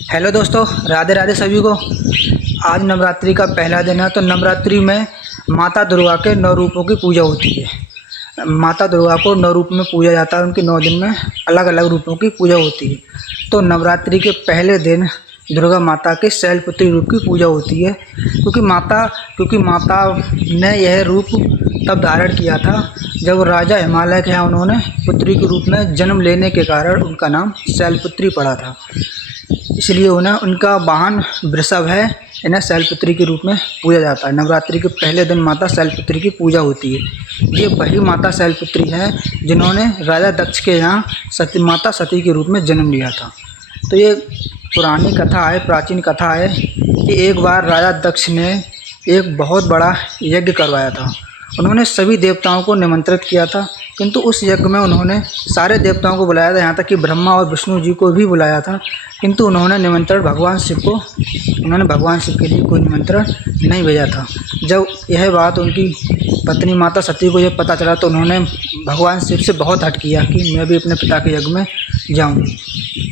Hello दोस्तों, राधे राधे सभी को। आज नवरात्रि का पहला दिन है। तो नवरात्रि में माता दुर्गा के 9 रूपों की पूजा होती है। माता दुर्गा को 9 रूप में पूजा जाता है। उनके 9 दिन में अलग अलग रूपों की पूजा होती है। तो नवरात्रि के पहले दिन दुर्गा माता के शैलपुत्री रूप की पूजा होती है, क्योंकि माता ने यह रूप तब धारण किया था जब राजा हिमालय के यहाँ उन्होंने पुत्री के रूप में जन्म लेने के कारण उनका नाम शैलपुत्री पड़ा था। इसलिए उन्हें उनका वाहन वृषभ है, इन्हें शैलपुत्री के रूप में पूजा जाता है। नवरात्रि के पहले दिन माता शैलपुत्री की पूजा होती है। ये वही माता शैलपुत्री है जिन्होंने राजा दक्ष के यहाँ माता सती के रूप में जन्म लिया था। तो ये पुरानी कथा है, प्राचीन कथा है कि एक बार राजा दक्ष ने एक बहुत बड़ा यज्ञ करवाया था। उन्होंने सभी देवताओं को निमंत्रित किया था, किंतु उस यज्ञ में उन्होंने सारे देवताओं को बुलाया था, यहाँ तक कि ब्रह्मा और विष्णु जी को भी बुलाया था, किंतु उन्होंने भगवान शिव के लिए कोई निमंत्रण नहीं भेजा था। जब यह बात उनकी पत्नी माता सती को जब पता चला तो उन्होंने भगवान शिव से बहुत हठ किया कि मैं भी अपने पिता के यज्ञ में जाऊँ।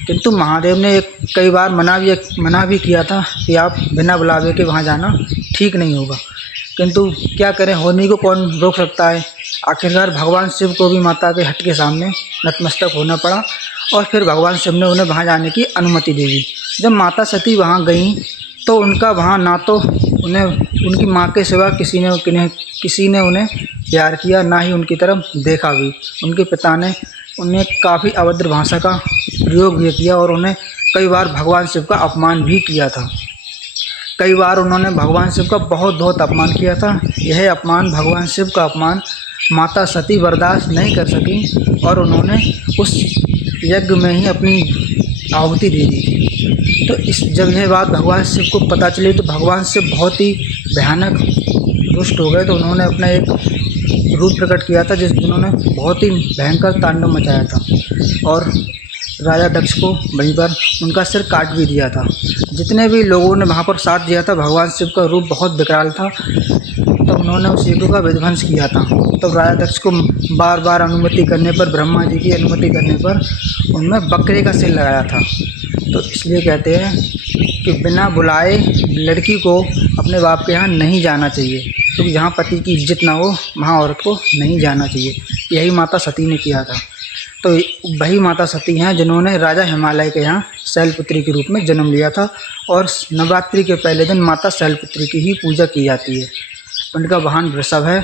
किंतु महादेव ने कई बार मना भी किया था कि आप बिना बुलावे के वहाँ जाना ठीक नहीं होगा, किंतु क्या करें, होने को कौन रोक सकता है। आखिरकार भगवान शिव को भी माता के हट के सामने नतमस्तक होना पड़ा और फिर भगवान शिव ने उन्हें वहाँ जाने की अनुमति दे दी। जब माता सती वहाँ गईं तो उनका वहाँ ना तो उन्हें उनकी माँ के सिवा किसी ने उन्हें प्यार किया, ना ही उनकी तरफ देखा भी। उनके पिता ने उन्हें काफ़ी अभद्र भाषा का प्रयोग भी किया और उन्हें कई बार भगवान शिव का अपमान भी किया था। कई बार उन्होंने भगवान शिव का बहुत अपमान किया था। यह अपमान, भगवान शिव का अपमान, माता सती बर्दाश्त नहीं कर सकी और उन्होंने उस यज्ञ में ही अपनी आहुति दे दी थी। तो जब यह बात भगवान शिव को पता चली तो भगवान शिव बहुत ही भयानक रुष्ट हो गए। तो उन्होंने अपना एक रूप प्रकट किया था जिन्होंने बहुत ही भयंकर तांडव मचाया था और राजा दक्ष को वहीं पर उनका सिर काट भी दिया था। जितने भी लोगों ने वहाँ पर साथ दिया था, भगवान शिव का रूप बहुत विकराल था, तो उन्होंने उस यज्ञ का विध्वंस किया था। तब राजा दक्ष को बार बार अनुमति करने पर, ब्रह्मा जी की अनुमति करने पर उनमें बकरे का सिर लगाया था। तो इसलिए कहते हैं कि बिना बुलाए लड़की को अपने बाप के यहाँ नहीं जाना चाहिए, क्योंकि जहाँ पति की इज्जत ना हो वहाँ औरत को नहीं जाना चाहिए। यही माता सती ने किया था। तो वही माता सती हैं जिन्होंने राजा हिमालय के यहाँ शैलपुत्री के रूप में जन्म लिया था और नवरात्रि के पहले दिन माता शैलपुत्री की ही पूजा की जाती है। उनका वाहन वृषभ है।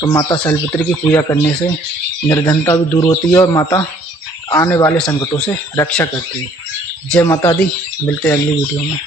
तो माता शैलपुत्री की पूजा करने से निर्धनता भी दूर होती है और माता आने वाले संकटों से रक्षा करती है। जय माता दी। मिलते हैं अगली वीडियो में।